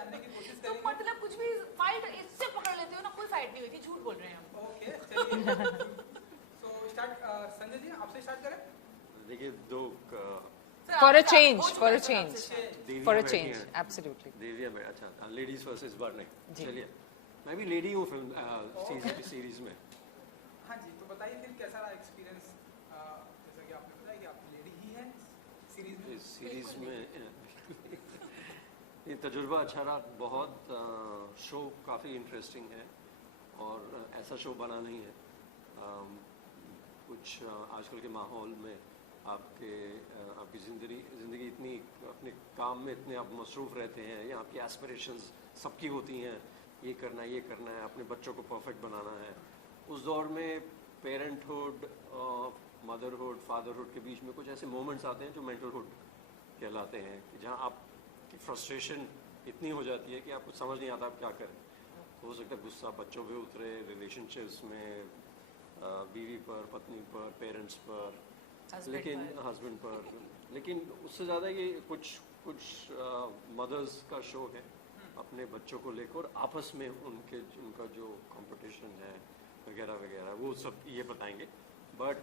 जानने की कोशिश तो करेंगे। मतलब कुछ भी फाइट इससे पकड़ लेते हो ना, कोई फाइट नहीं हुई थी, झूठ बोल रहे हैं हम। ओके चलिए, सो स्टार्ट। संजय जी आपसे स्टार्ट करें। देखिए दो For a change, for a change, for a change, absolutely. देविया में अच्छा लेडीज फर्स्ट इस बार नहीं। जी। चलिए मैं भी लेडी हूँ फिल्म सीरीज में। हाँ जी, तो बताइए फिर कैसा रहा एक्सपीरियंस, जैसा कि आपने बताया कि आप लेडी ही हैं सीरीज में। इस सीरीज में ये तजुर्बा अच्छा रहा बहुत। शो काफ़ी इंटरेस्टिंग है और ऐसा शो बना नहीं है। कुछ आजकल के माहौल में आपकी ज़िंदगी इतनी अपने काम में इतने आप मसरूफ़ रहते हैं या आपकी एस्पिरेशंस सबकी होती हैं, ये करना है, अपने बच्चों को परफेक्ट बनाना है। उस दौर में पेरेंटहुड, मदरहुड, फादरहुड के बीच में कुछ ऐसे मोमेंट्स आते हैं जो मेंटलहुड कहलाते हैं, जहाँ आपकी फ्रस्ट्रेशन इतनी हो जाती है कि आपको समझ नहीं आता आप क्या करें। तो हो सकता है गुस्सा बच्चों पे उतरे, रिलेशनशिप्स में बीवी पर, पत्नी पर, पेरेंट्स पर, लेकिन हस्बैंड पर, लेकिन उससे ज़्यादा ये कुछ मदर्स का शो है अपने बच्चों को लेकर आपस में उनका जो कंपटीशन है वगैरह वगैरह वो सब ये बताएंगे। बट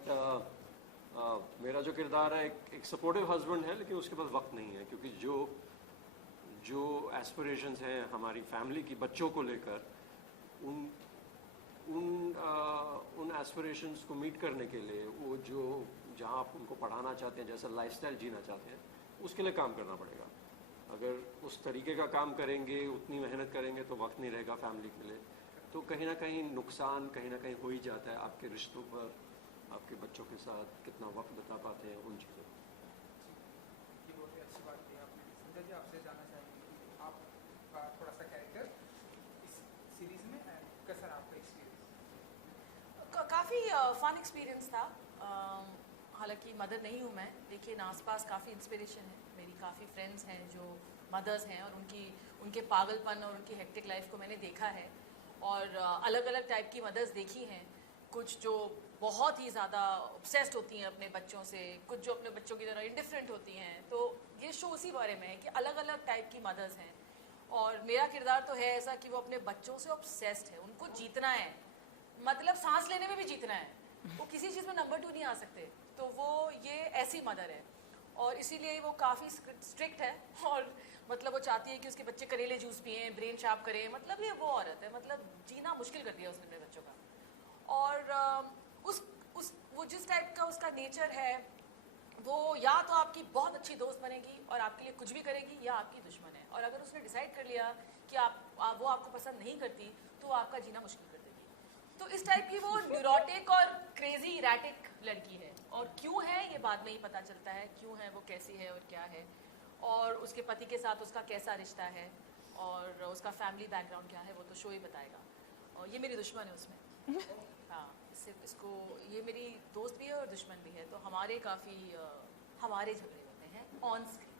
मेरा जो किरदार है एक सपोर्टिव हस्बैंड है, लेकिन उसके पास वक्त नहीं है, क्योंकि जो एस्पिरेशंस हैं हमारी फैमिली की बच्चों को लेकर, उन एस्पिरेशंस को मीट करने के लिए वो जो जहाँ आप उनको पढ़ाना चाहते हैं, जैसा लाइफस्टाइल जीना चाहते हैं, उसके लिए काम करना पड़ेगा। अगर उस तरीके का काम करेंगे, उतनी मेहनत करेंगे तो वक्त नहीं रहेगा फैमिली के लिए, तो कहीं ना कहीं नुकसान कहीं ना कहीं हो ही जाता है आपके रिश्तों पर, आपके बच्चों के साथ कितना वक्त बिता पाते हैं उन चीज़ों पर। ये बहुत ही अच्छी बात की आपने। संजय जी आपसे जानना चाहेंगे कि आपका थोड़ा सा कैरेक्टर इस सीरीज में कैसा रहा आपका एक्सपीरियंस? काफ़ी फन एक्सपीरियंस था। हालांकि मदर नहीं हूँ मैं, लेकिन आसपास काफ़ी इंस्पिरेशन है। मेरी काफ़ी फ्रेंड्स हैं जो मदर्स हैं और उनके पागलपन और उनकी हेक्टिक लाइफ को मैंने देखा है, और अलग अलग टाइप की मदर्स देखी हैं। कुछ जो बहुत ही ज़्यादा ऑब्सेस्ड होती हैं अपने बच्चों से, कुछ जो अपने बच्चों की तरह इंडिफरेंट होती हैं। तो ये शो उसी बारे में है कि अलग अलग टाइप की मदर्स हैं, और मेरा किरदार तो है ऐसा कि वो अपने बच्चों से ऑब्सेस्ड है, उनको जीतना है, मतलब सांस लेने में भी जीतना है, वो किसी चीज़ में नंबर 2 नहीं आ सकते। तो वो ये ऐसी मदर है, और इसीलिए वो काफ़ी स्ट्रिक्ट है, और मतलब वो चाहती है कि उसके बच्चे करेले जूस पिएं, ब्रेन शार्प करें। मतलब ये वो औरत है, मतलब जीना मुश्किल कर दिया उसने अपने बच्चों का। और वो जिस टाइप का उसका नेचर है, वो या तो आपकी बहुत अच्छी दोस्त बनेगी और आपके लिए कुछ भी करेगी, या आपकी दुश्मन है। और अगर उसने डिसाइड कर लिया कि वो आपको पसंद नहीं करती, तो वो आपका जीना मुश्किल कर देगी। तो इस टाइप की वो न्यूरोटिक और क्रेजी इरैटिक लड़की है, और क्यों है ये बाद में ही पता चलता है, क्यों है वो, कैसी है और क्या है, और उसके पति के साथ उसका कैसा रिश्ता है, और उसका फैमिली बैकग्राउंड क्या है, वो तो शो ही बताएगा। और ये मेरी दुश्मन है उसमें। हाँ, इसको ये मेरी दोस्त भी है और दुश्मन भी है, तो हमारे हमारे झगड़े होते हैं ऑन स्क्रीन।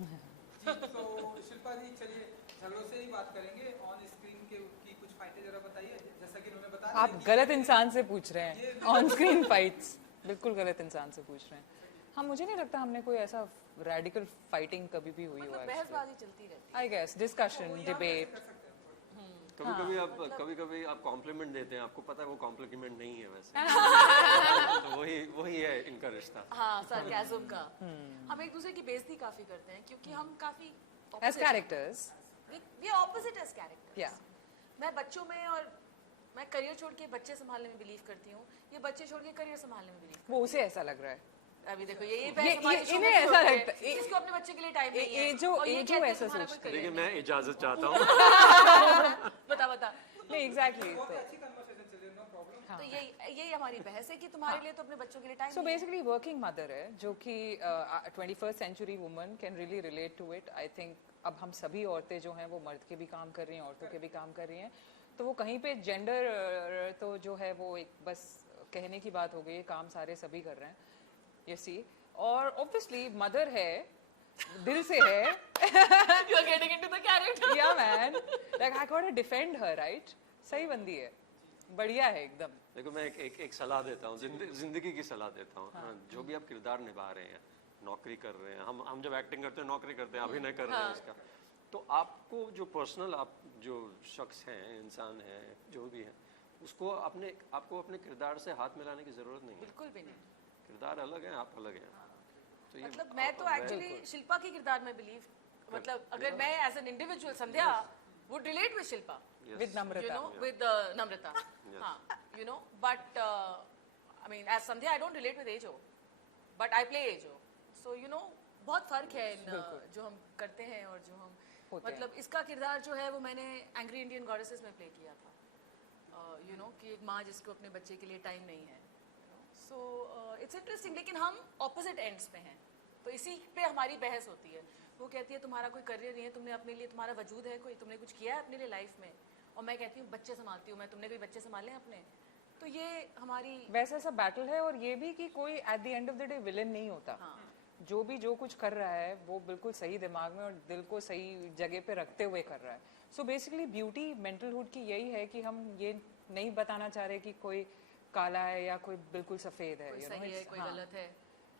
जी, तो शिल्पा जी चलिए झगड़ों से ही बात करेंगे। ऑन स्क्रीन की कुछ फाइटें जरा बताइए, जैसा कि उन्होंने बताया। आप गलत इंसान से पूछ रहे हैं। ऑन स्क्रीन फाइट्स बिल्कुल गलत इंसान से पूछ रहे हैं। हाँ, मुझे नहीं लगता हमने कोई ऐसा रेडिकल फाइटिंग कभी भी हुई हो। मतलब बहसबाजी चलती रहती है, आई गेस डिस्कशन, डिबेट। कभी कभी आप कॉम्प्लीमेंट देते हैं, आपको पता है वो कॉम्प्लीमेंट नहीं है वैसे। तो वही है इनका रिश्ता। हाँ, सरकाज़म का। हम एक दूसरे की बेइज्जती काफी करते हैं, क्योंकि हम काफी age characters, we opposite age characters. या मैं बच्चों में, और मैं करियर छोड़ के बच्चे संभालने में बिलीव करती हूँ, ये बच्चे छोड़ के करियर संभालने में बिलीव। वो उसे ऐसा लग रहा है। अभी देखो ये इन्हें ऐसा लगता है इसको अपने बच्चे के लिए टाइम नहीं है, ये जो ऐसा सोचते हैं। देखिए मैं इजाजत चाहता हूँ। बता नहीं, एग्जैक्टली। तो यही हमारी बहस है कि तुम्हारे लिए तो अपने बच्चों के लिए time. So basically working mother है, जो कि 21st century woman can really relate to it. I think अब हम सभी औरतें जो हैं वो मर्द के भी काम कर रही हैं, औरतों के भी काम कर रही हैं, तो वो कहीं पे जेंडर तो जो है वो एक बस कहने की बात हो गई है, काम सारे सभी कर रहे हैं, you see। और ऑब्वियसली मदर है, दिल से है। You are getting into the character. Yeah man, like I gotta defend her, right? सही बंदी है, बढ़िया है एकदम। देखो मैं एक सलाह देता हूँ, जिंदगी की सलाह देता हूँ। हाँ। जो भी आप किरदार निभा रहे हैं, नौकरी कर रहे हैं, हम जब एक्टिंग करते हैं नौकरी करते हैं, अभिनय कर रहे हैं इसका, तो आपको जो पर्सनल आप जो शख्स हैं, इंसान हैं, जो भी हैं, उसको आपको अपने किरदार से हाथ मिलाने की ज़रूरत नहीं है। बिल्कुल भी नहीं। किरदार अलग है, आप अलग हैं। तो ये मतलब मैं तो एक्चुअली शिल्पा की किरदार में बिलीव, मतलब अगर मैं as an individual Sandhya would relate with Shilpa, With Namrata. you know, with Namrata. हाँ, you know, but I mean, as Sandhya, I don't relate with Ejo, but I play Ejo. So you know, बहुत फर्क है इन जो हम करते हैं और जो हम मतलब इसका किरदार जो है वो मैंने एंग्री इंडियन गॉडेसेस में प्ले किया था, you know, कि एक माँ जिसको अपने बच्चे के लिए टाइम नहीं है, सो इट्स इंटरेस्टिंग। लेकिन हम ऑपोजिट एंड्स पे हैं, तो इसी पे हमारी बहस होती है। वो कहती है तुम्हारा कोई करियर नहीं है, तुमने अपने लिए, तुम्हारा वजूद है कोई, तुमने कुछ किया है अपने लिए लाइफ में, और मैं कहती हूँ बच्चे संभालती हूँ मैं, तुमने कोई बच्चे संभाले हैं अपने? तो ये हमारी वैसा सा बैटल है। और ये भी कि कोई at the end of the day villain नहीं होता। जो भी जो कुछ कर रहा है वो बिल्कुल सही दिमाग में और दिल को सही जगह पे रखते हुए कर रहा है। सो बेसिकली ब्यूटी मेंटलहुड की यही है कि हम ये नहीं बताना चाह रहे कि कोई काला है या कोई बिल्कुल सफेद है, कोई you know, सही है, it's- कोई हाँ। गलत है,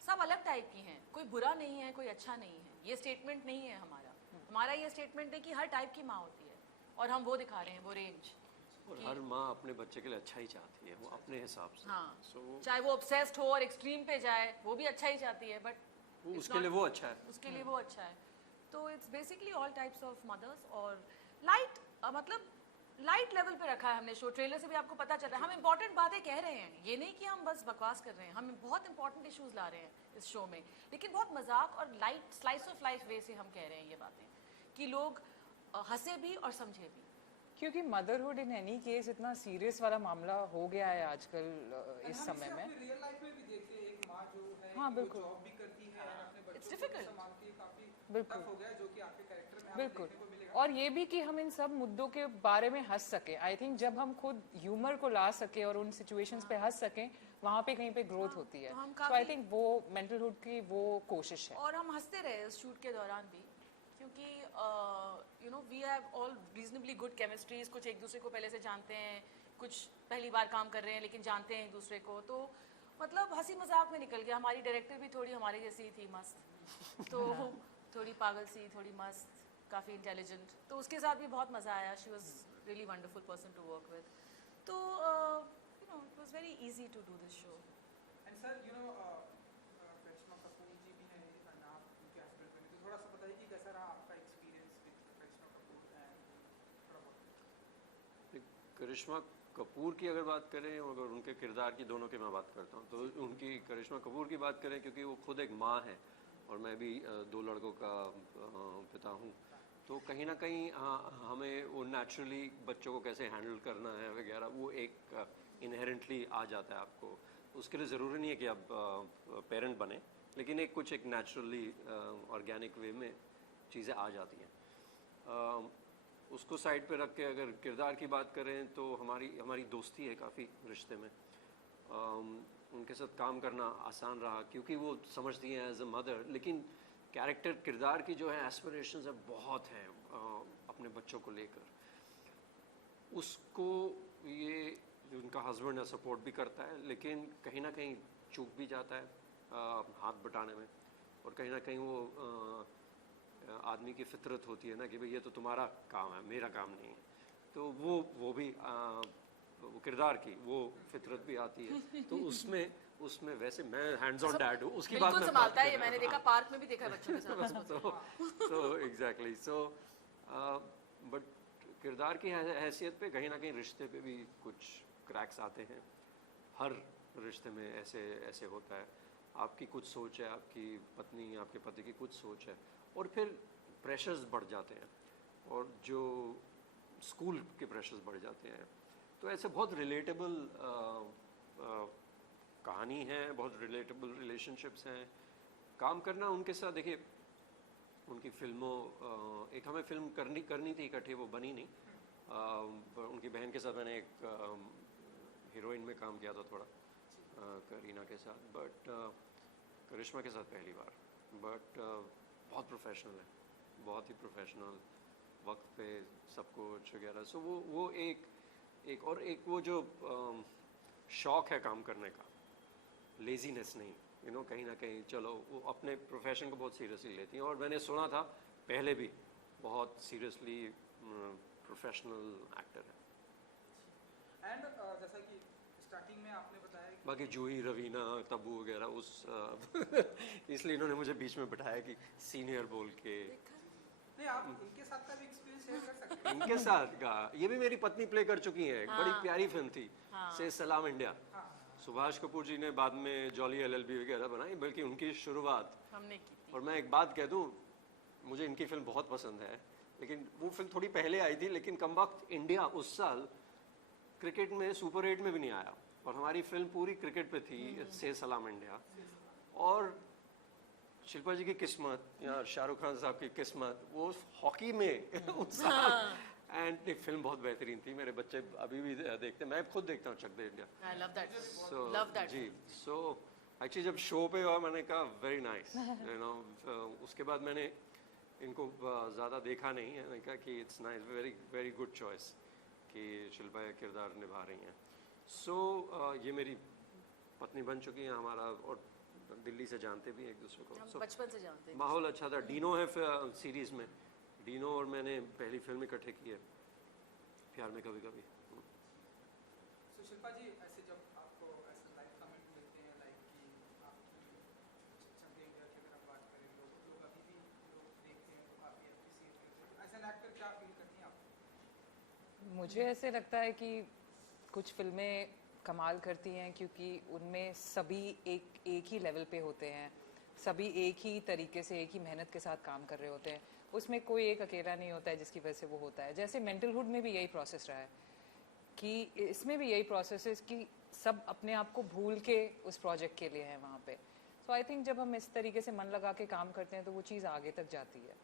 सब अलग टाइप की हैं, कोई बुरा नहीं है, कोई अच्छा नहीं है। ये स्टेटमेंट नहीं है हमारा। हमारा ये स्टेटमेंट है कि हर टाइप की माँ होती है और हम वो दिखा रहे हैं, वो रेंज। और हर माँ अपने बच्चे के लिए अच्छा ही चाहती है, वो अपने हिसाब से। हाँ, So, चाहे वो ऑब्सेस्ड हो और एक्सट्रीम पे जाए, वो भी अच्छा ही चाहती है, बट उसके लिए वो अच्छा है। उसके लिए वो अच्छा है। तो it's basically all types of mothers. और लाइट मतलब लाइट लेवल पे रखा है हमने शो। ट्रेलर से भी आपको पता चल रहा है हम इंपॉर्टेंट बातें कह रहे हैं, ये नहीं कि हम बस बकवास कर रहे हैं, हम बहुत इंपॉर्टेंट इश्यूज ला रहे हैं इस शो में, लेकिन बहुत मजाक और लाइट स्लाइस ऑफ लाइफ वे से हम कह रहे हैं ये बातें, कि लोग हंसे भी और समझे भी। क्योंकि मदरहुड इन एनी केस इतना सीरियस वाला मामला हो गया है आजकल इस समय में। रियल लाइफ में भी देखते हैं एक माँ जो है हाँ, वो बिल्कुल। जॉब भी करती है और अपने It's बच्चों को भी difficult. संभालती है, काफी बिल्कुल। टफ हो गया है, जो कि आपके कैरेक्टर में हमें बिल्कुल। देखने को मिलेगा। और ये भी कि हम इन सब मुद्दों के बारे में हंस सके। आई थिंक जब हम खुद ह्यूमर को ला सके और उन सिचुएशंस पे हंस सके, वहाँ पे कहीं पे ग्रोथ होती है। तो हम सो आई काफी- थिंक वो मेंटलहुड की वो कोशिश है। और हम हंसते रहे उस शूट के दौरान भी, क्योंकि you know we have all reasonably good chemistries. कुछ एक दूसरे को पहले से जानते हैं, कुछ पहली बार काम कर रहे हैं लेकिन जानते हैं एक दूसरे को, तो मतलब हंसी मजाक में निकल गया। हमारी डायरेक्टर भी थोड़ी हमारी जैसी ही थी, मस्त, तो थोड़ी पागल सी, थोड़ी मस्त, काफ़ी इंटेलिजेंट, तो उसके साथ भी बहुत मज़ा आया। She was really wonderful person to work with. तो you know it was very easy to do this show. And sir you know Karishma Kapoor ji भी हैं and आप उनके हस्बैंड बने, तो थोड़ा सा बताइए कि कैसा रहा आपका experience with Karisma Kapoor and थोड़ा बहुत। करिश्मा कपूर की अगर बात करें, अगर उनके किरदार की, दोनों की मैं बात करता हूँ, तो उनकी करिश्मा कपूर की बात करें, क्योंकि वो खुद एक माँ है और मैं भी 2 लड़कों का पिता हूँ, तो कहीं ना कहीं हमें वो नेचुरली बच्चों को कैसे हैंडल करना है वगैरह, वो एक इनहेरेंटली आ जाता है आपको। उसके लिए ज़रूरी नहीं है कि आप पेरेंट बने, लेकिन एक नेचुरली ऑर्गेनिक वे में चीज़ें आ जाती हैं। उसको साइड पे रख के अगर किरदार की बात करें, तो हमारी दोस्ती है काफ़ी रिश्ते में। उनके साथ काम करना आसान रहा, क्योंकि वो समझती हैं एज अ मदर, लेकिन कैरेक्टर किरदार की जो है एस्पिरेशंस है बहुत हैं अपने बच्चों को लेकर। उसको ये जो उनका हस्बैंड है सपोर्ट भी करता है, लेकिन कहीं ना कहीं चूक भी जाता है हाथ बटाने में, और कहीं ना कहीं वो आदमी की फितरत होती है ना कि भाई ये तो तुम्हारा काम है, मेरा काम नहीं है, तो वो भी वो किरदार की वो फितरत भी आती है। तो उसमें वैसे मैं हैंड्स ऑन डैड हूँ, उसकी बात बिल्कुल मैं संभालता है ये, मैंने देखा पार्क में भी देखा है बच्चों के साथ उसको। तो एग्जैक्टली सो बट किरदार की हैसियत पे कहीं ना कहीं रिश्ते पे भी कुछ क्रैक्स आते हैं। हर रिश्ते में ऐसे होता है। आपकी कुछ सोच है, आपकी पत्नी आपके पति की कुछ सोच है, और फिर प्रेशर्स बढ़ जाते हैं, और जो स्कूल के प्रेशर्स बढ़ जाते हैं। तो ऐसे बहुत रिलेटेबल कहानी है, बहुत रिलेटेबल रिलेशनशिप्स हैं। काम करना उनके साथ, देखिए उनकी फिल्मों एक हमें फिल्म करनी थी इकट्ठे, वो बनी नहीं। उनकी बहन के साथ मैंने एक हीरोइन में काम किया था थोड़ा, करीना के साथ, बट करिश्मा के साथ पहली बार। बट बहुत प्रोफेशनल है, बहुत ही प्रोफेशनल, वक्त पे सब कुछ वगैरह। सो वो एक और एक वो जो शौक़ है काम करने का, लेजीनेस नहीं, यू नो, कहीं ना कहीं चलो वो अपने प्रोफेशन को बहुत सीरियसली लेती हैं। और मैंने सुना था पहले भी बहुत सीरियसली प्रोफेशनल एक्टर है। एंड जैसा कि स्टार्टिंग में आपने बताया कि बाकी जूही, रवीना, तब्बू वगैरह उस इसलिए इन्होंने मुझे बीच में बिठाया कि सीनियर बोल के। नहीं, आप इनके साथ का भी एक्सपीरियंस शेयर कर सकते हैं। इनके साथ का ये भी मेरी पत्नी प्ले कर चुकी है, एक बड़ी प्यारी फिल्म थी से सलाम इंडिया। सुभाष कपूर जी ने बाद में जॉली LLB वगैरह बनाई, बल्कि उनकी शुरुआत हमने की थी। और मैं एक बात कह दूं, मुझे इनकी फिल्म बहुत पसंद है, लेकिन वो फिल्म थोड़ी पहले आई थी, लेकिन कम वक्त इंडिया उस साल क्रिकेट में सुपर 8 में भी नहीं आया और हमारी फिल्म पूरी क्रिकेट पे थी से सलाम इंडिया। और शिल्पा जी की किस्मत या शाहरुख खान साहब की किस्मत वो हॉकी में उस साल, एंड एक फिल्म बहुत बेहतरीन थी। मेरे बच्चे अभी भी देखते हैं, मैं खुद देखता हूँ Chak De India. I love that. So, Love that. जी, so एक्चुअली जब शो पे हुआ मैंने कहा वेरी नाइस, यू नो। उसके बाद मैंने इनको ज़्यादा देखा नहीं है, मैंने कहा कि it's nice, very very good choice कि शिल्पा ये किरदार निभा रही हैं। सो ये मेरी पत्नी बन चुकी हैं हमारा, और दिल्ली से जानते भी हैं एक दूसरे को। हम So, बचपन से जानते हैं। माहौल अच्छा था। डीनो है सीरीज़ में, डीनो और मैंने पहली फिल्म इकट्ठे की है, प्यार में कभी कभी। सो शिल्पा जी, ऐसे जब आपको ऐसे लाइव कमेंट मिलते हैं लाइक कि आपकी चक दे इंडिया की अगर हम बात करें, लोग अभी भी लोग देखते हैं तो काफ़ी अप्रिशिएट करते हैं। एज एन एक्टर क्या फील करती हैं आप? मुझे ऐसे लगता है कि कुछ फिल्में कमाल करती हैं क्योंकि उनमें सभी एक ही लेवल पे होते हैं, सभी एक ही तरीके से एक ही मेहनत के साथ काम कर रहे होते हैं, उसमें कोई एक अकेला नहीं होता है जिसकी वजह से वो होता है। जैसे मेंटलहुड में भी यही प्रोसेस रहा है कि इसमें भी यही प्रोसेस है कि सब अपने आप को भूल के उस प्रोजेक्ट के लिए हैं वहाँ पे। सो आई थिंक जब हम इस तरीके से मन लगा के काम करते हैं तो वो चीज़ आगे तक जाती है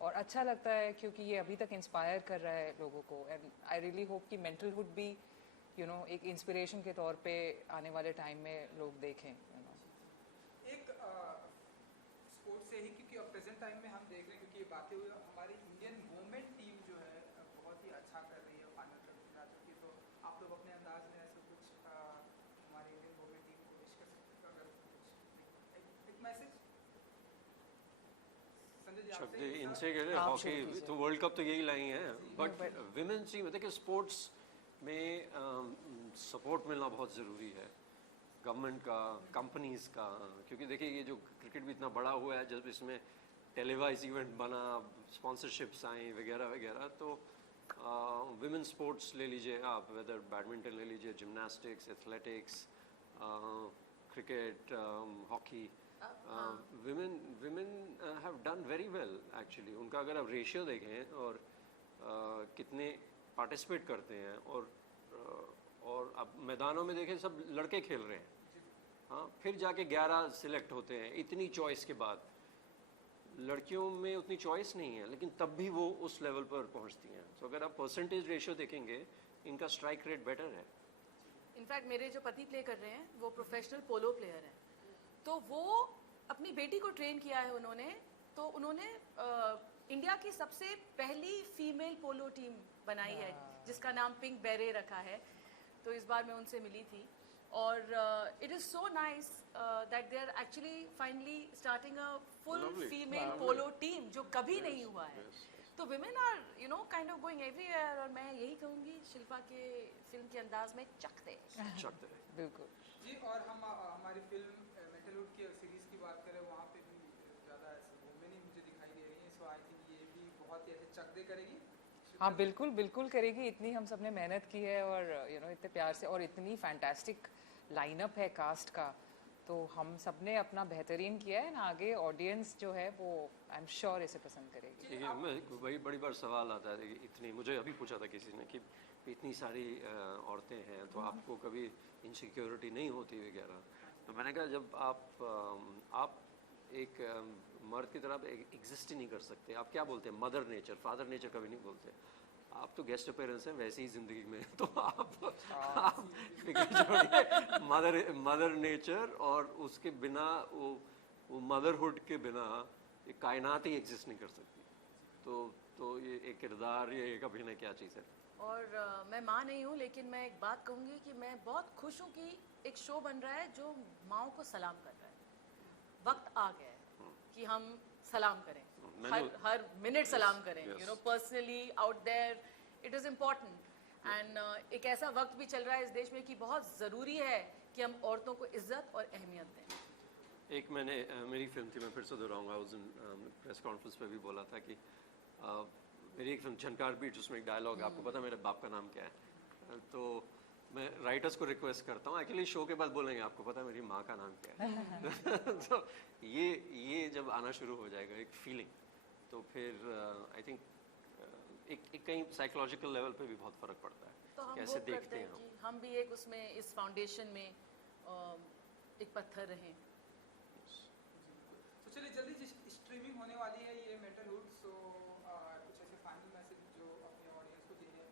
और अच्छा लगता है क्योंकि ये अभी तक इंस्पायर कर रहा है लोगों को। एंड आई रियली होप कि मेंटलहुड भी यू नो एक इंस्पिरेशन के तौर पे आने वाले टाइम में लोग देखें, यू नो। एक स्पोर्ट्स से ही, क्योंकि अब प्रेजेंट टाइम में हम देख रहे हैं, क्योंकि ये बातें हुई, हमारी इंडियन वुमेन टीम जो है बहुत ही अच्छा कर रही है, फाइनल तक जा चुकी है। तो आप लोग अपने अंदाज में ऐसे कुछ हमारी इंडियन वुमेन टीम को विश कर सकते हैं, अगर कुछ एक मैसेज संजय जी चक आपसे दे ही, इनसे कह रहे आप हॉकी शुरू कीजिए। तो वर्ल्ड कप तो यही लाई हैं, बट विमेंस टीम देखिए स्पोर्ट्स में सपोर्ट मिलना बहुत ज़रूरी है गवर्नमेंट का, कंपनीज़ का, क्योंकि देखिए ये जो क्रिकेट भी इतना बड़ा हुआ है, जब इसमें टेलीवाइज इवेंट बना, स्पॉन्सरशिप्स आई वगैरह वगैरह, तो विमेन स्पोर्ट्स ले लीजिए आप, वेदर बैडमिंटन ले लीजिए, gymnastics, athletics, cricket, hockey, women have done very well actually। उनका अगर आप रेशियो देखें और कितने पार्टिसिपेट करते हैं और अब मैदानों में देखें सब लड़के खेल रहे हैं, हाँ, फिर जाके 11 सिलेक्ट होते हैं इतनी चॉइस के बाद। लड़कियों में उतनी चॉइस नहीं है लेकिन तब भी वो उस लेवल पर पहुंचती हैं। तो अगर आप परसेंटेज रेशियो देखेंगे इनका स्ट्राइक रेट बेटर है। इनफैक्ट मेरे जो पति प्ले कर रहे हैं वो प्रोफेशनल पोलो प्लेयर हैं, तो वो अपनी बेटी को ट्रेन किया है उन्होंने, तो उन्होंने इंडिया की सबसे पहली फीमेल पोलो टीम बनाई है जिसका नाम पिंक बेरे रखा है। तो इस बार मैं उनसे मिली थी और it is so nice that they are actually finally starting a full Lovely. Female polo team जो कभी नहीं हुआ है। तो women are you know kind of going everywhere, और मैं यही कहूँगी शिल्पा के फिल्म के अंदाज में चक दे। चक दे बिल्कुल जी। और हम हमारी फिल्म मेंटलहुड की सीरीज की बात करें, वहाँ पे भी ज़्यादा ऐसे वुमेन ही मुझे दिखाई दे रही हैं। सो आई थिंक ये भी बहुत ही ऐसे चक दे करेगी। हाँ बिल्कुल बिल्कुल करेगी। इतनी हम सब ने मेहनत की है और यू नो इतने प्यार से, और इतनी फैंटास्टिक लाइनअप है कास्ट का, तो हम सब ने अपना बेहतरीन किया है ना। आगे ऑडियंस जो है वो आई एम श्योर इसे पसंद करेगी। देखिए मैं वही बड़ी बार सवाल आता है कि इतनी, मुझे अभी पूछा था किसी ने कि इतनी सारी औरतें हैं तो आपको कभी इनसिक्योरिटी नहीं होती वगैरह। तो मैंने कहा जब आप एक मर्द की तरह एग्जिस्ट ही नहीं कर सकते। आप क्या बोलते हैं मदर नेचर, फादर नेचर कभी नहीं बोलते। आप तो गेस्ट अपीयरेंस हैं वैसे ही ज़िंदगी में, तो आप फिक्र छोड़िए मदर नेचर, और उसके बिना वो मदरहुड के बिना ये कायनात ही एग्जिस्ट नहीं कर सकती। तो ये एक किरदार, ये एक अभिनय क्या चीज़ है। और मैं माँ नहीं हूँ लेकिन मैं एक बात कहूँगी कि मैं बहुत खुश हूँ कि एक शो बन रहा है जो माँओं को सलाम कर रहा है। वक्त आ गया है कि हम सलाम करें। करता हूँ। हर मिनट सलाम करें, Yes. You know, personally out there it is important. And एक ऐसा वक्त भी चल रहा है इस देश में कि बहुत ज़रूरी है कि हम औरतों को इज्जत और अहमियत दें। एक मैंने मेरी फिल्म थी, मैं फिर से दोहराऊंगा, उस दिन प्रेस कॉन्फ्रेंस पे भी बोला था कि मेरी एक फिल्म झनकार बीट, उसमें एक डायलॉग है, आपको पता है मेरे बाप का नाम क्या है? तो मैं राइटर्स को रिक्वेस्ट करता हूँ, एक्चुअली शो के बाद बोलेंगे आपको पता है मेरी माँ का नाम क्या है? तो ये जब आना शुरू हो जाएगा एक फीलिंग, तो फिर आई थिंक एक कहीं साइकोलॉजिकल लेवल पे भी बहुत फ़र्क पड़ता है, तो हम कैसे होप देखते करते हैं हैं हम। कि हम भी एक उसमें इस फाउंडेशन में एक पत्थर रहें। तो चलिए जल्दी स्ट्रीमिंग होने वाली है ये मेंटलहुड, सो कुछ ऐसे फाइनल मैसेज जो अपने ऑडियंस को देने।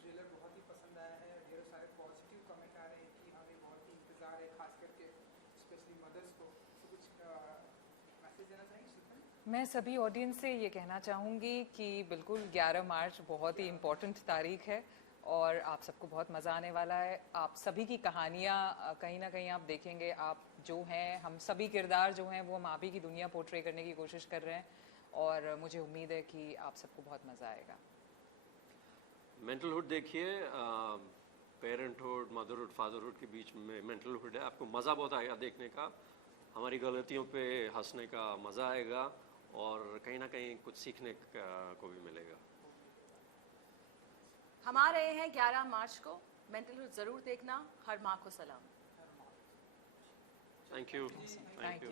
ट्रेलर बहुत ही पसंद आया है, ढेर सारे पॉजिटिव कमेंट आ रहे हैं कि हमें बहुत ही इंतज़ार है, खास करके स्पेशली मदर्स को। तो कुछ मैसेज देना चाहेंगे शिल्पा? मैं सभी ऑडियंस से ये कहना चाहूँगी कि बिल्कुल 11 मार्च बहुत ही इम्पोर्टेंट तारीख है और आप सबको बहुत मज़ा आने वाला है। आप सभी की कहानियाँ कहीं ना कहीं आप देखेंगे, आप जो हैं, हम सभी किरदार जो हैं वो हम आप ही की दुनिया पोर्ट्रे करने की कोशिश कर रहे हैं और मुझे उम्मीद है कि आप सबको बहुत मज़ा आएगा। मेंटलहुड देखिए, पेरेंटहुड, मदरहुड, फादरहुड के बीच में मेंटलहुड है, आपको मज़ा बहुत आएगा देखने का, हमारी गलतियों पे हंसने का मज़ा आएगा और कहीं ना कहीं कुछ सीखने को भी मिलेगा। हम आ रहे हैं 11 मार्च को, मेंटलहुड ज़रूर देखना। हर माँ को सलाम। Thank you, thank you.